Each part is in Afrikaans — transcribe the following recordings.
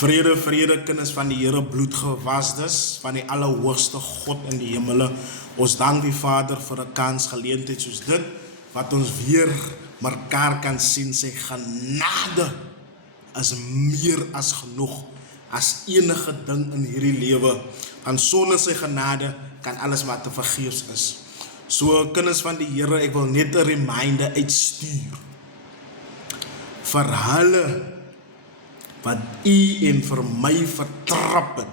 Vrede, vrede, kinders van die Here, bloedgewasdes, van die Allerhoogste God in die hemele. Ons dank die Vader vir 'n kans, geleentheid soos dit, wat ons weer mekaar kan sien. Sy genade is meer as genoeg, as enige ding in hierdie lewe. En sonder sy genade kan alles maar te vergeefs is. So kinders van die Here, ek wil net 'n reminder uitstuur vir hulle wat u en vir my vertrap het.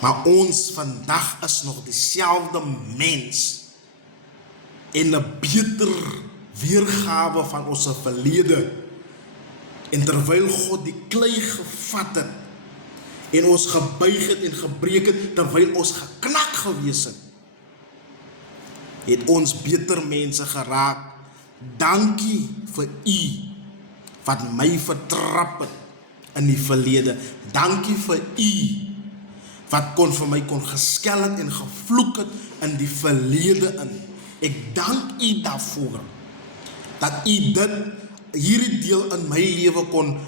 Maar ons vandag is nog dieselfde mens en 'n beter weergawe van ons verlede. En terwyl God die klei gevat het en ons gebuig het en gebreek het, terwyl ons geknak gewees het ons beter mense geraak. Dankie vir u wat my vertrap het in die verlede. Dankie vir u wat vir my kon geskel het en gevloek het in die verlede in. Ek dank u daarvoor, dat u hierdie deel in my lewe kon,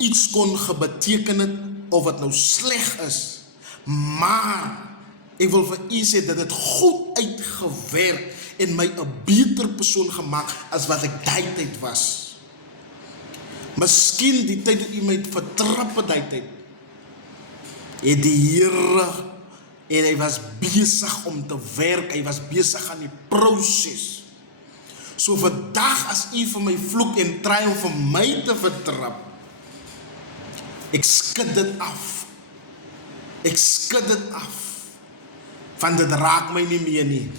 iets kon gebeteken het, of het nou sleg is. Maar ek wil vir u sê dat het goed uitgewerk en my 'n beter persoon gemaak as wat ek daai tyd was. Miskien die tyd dat u my vertrap het, daai tyd, het die Here, en hy was besig om te werk, hy was besig aan die proses. So vandag as u vir my vloek en try om vir my te vertrap, ek skud dit af. Ek skud dit af. Van dit raak my nie meer nie.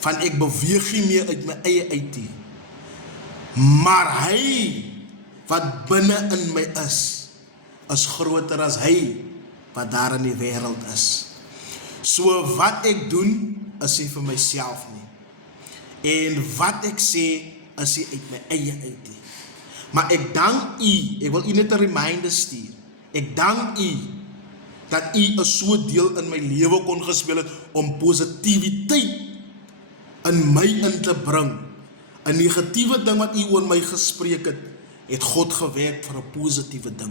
Van ek beweeg nie meer uit my eie uit nie. Maar hy wat binne in my is groter as hy wat daar in die wêreld is. So wat ek doen, is nie vir myself nie. En wat ek sê, is nie uit my eie uit nie. Maar ek dank u, ek wil u net 'n reminder stuur. Ek dank u, dat u 'n so deel in my lewe kon gespeel het, om positiwiteit in my in te bring. 'n negatiewe ding wat u oor my gespreek het God gewerk vir 'n positiewe ding.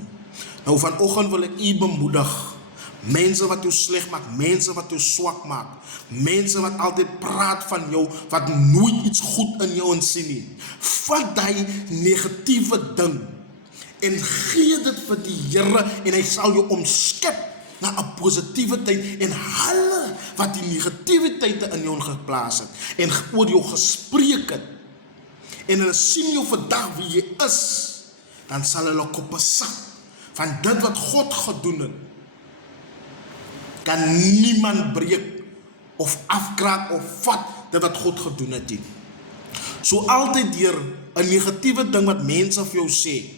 Nou vanoggend wil ek u bemoedig. Mense wat jou sleg maak, mense wat jou swak maak, mense wat altyd praat van jou, wat nooit iets goed in jou sien nie. Vat die negatiewe ding en gee dit vir die Here, en hy sal jou omskep na 'n positiewe tyd. En hulle wat die negativiteite in jou geplaas het en oor jou gespreek het, en hulle sien jou vandag wie jy is, dan sal hulle koppe sak van dit wat God gedoen het. Kan niemand breek of afkraak of vat dit wat God gedoen het nie. So altyd deur 'n negatiewe ding wat mense vir jou sê,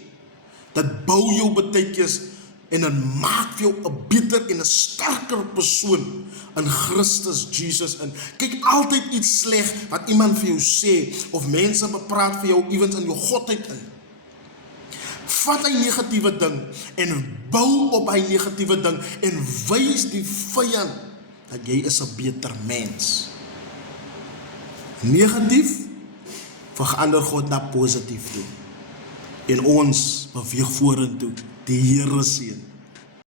dit bou jou baie en dit maak vir jou 'n beter en 'n sterker persoon in Christus Jesus in. Kyk altyd iets sleg wat iemand vir jou sê, of mense bepraat vir jou iewens in jou godheid in. Vat hy negatiewe ding en bou op hy negatiewe ding en wys die vyand dat jy is 'n beter mens. Negatief verander God na positief toe. En ons beweeg vorentoe. Die Here seën.